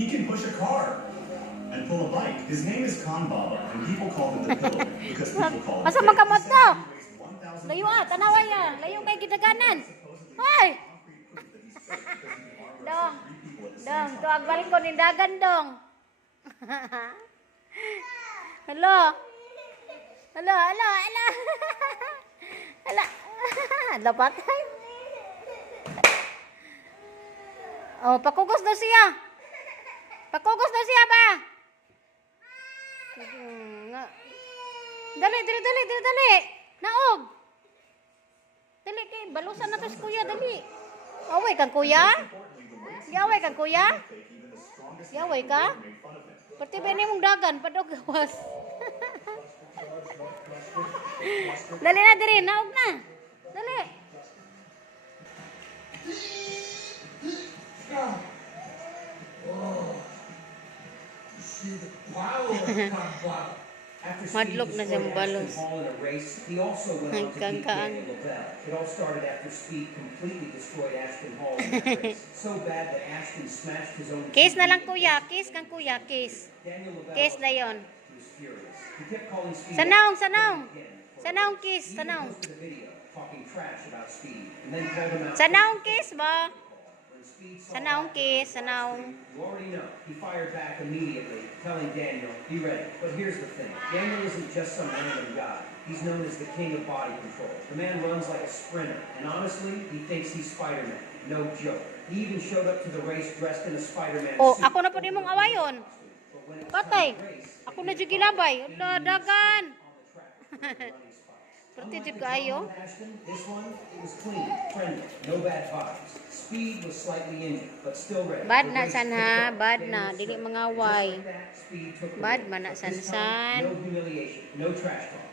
He can push a car and pull a bike. His name is Khan Baba, and people call him the Pillow because people call him Masa big. makamot He to? says he weighs 1,000 Layo tanaway Layo kay gidaganan. Hoy! Dong. Dong, tuwag balik ko nindagan dong. Hello. Hello. Hala. Dapat. Oh, pakugos daw siya. Pakugos daw siya ba? Dali. Naog. Dali kay balusan na to si kuya, dali. Away kang kuya? Giaway kang kuya? Giaway ka? Pati ba ni mong dagan padog gawas. Dali na diri, naog na. Dali. Madlok na siyang balos. Hanggang kaan. It all started after Speed completely destroyed Ashton Hall in that race. So bad that Ashton smashed his own Kiss na lang kuya, kiss kang kuya, kiss. Daniel Lavelle Kiss na yon. was furious. He kept calling Speed Sanaong. again. Sanaong kiss, He even sanaong. posted a video talking trash about Speed and then called him out. Sanaong kiss ba? When Speed saw Sanaong that, kiss, sanaong. you already know. He fired back immediately, telling Daniel, be ready. But here's the thing. Daniel isn't just some random guy. He's known as the king of body control. The man runs like a sprinter. And honestly, he thinks he's Spider-Man. No joke. He even showed up to the race dressed in a Spider-Man Oh, suit. ako na po mong awayon. But when it was Patay. time to race, Ako na jud gilabay. Ala, dagan. on the track, running spots. Pati jud kaayo. Ashton, this one, it was clean, friendly, no bad vibes. Speed was slightly injured, but still ready. Bad The na race san kicked ha, off. bad Daniel na, was dili certain. mga And just away. like that, Speed took the Bad win. man na But this san-san. time, no humiliation, no trash talk.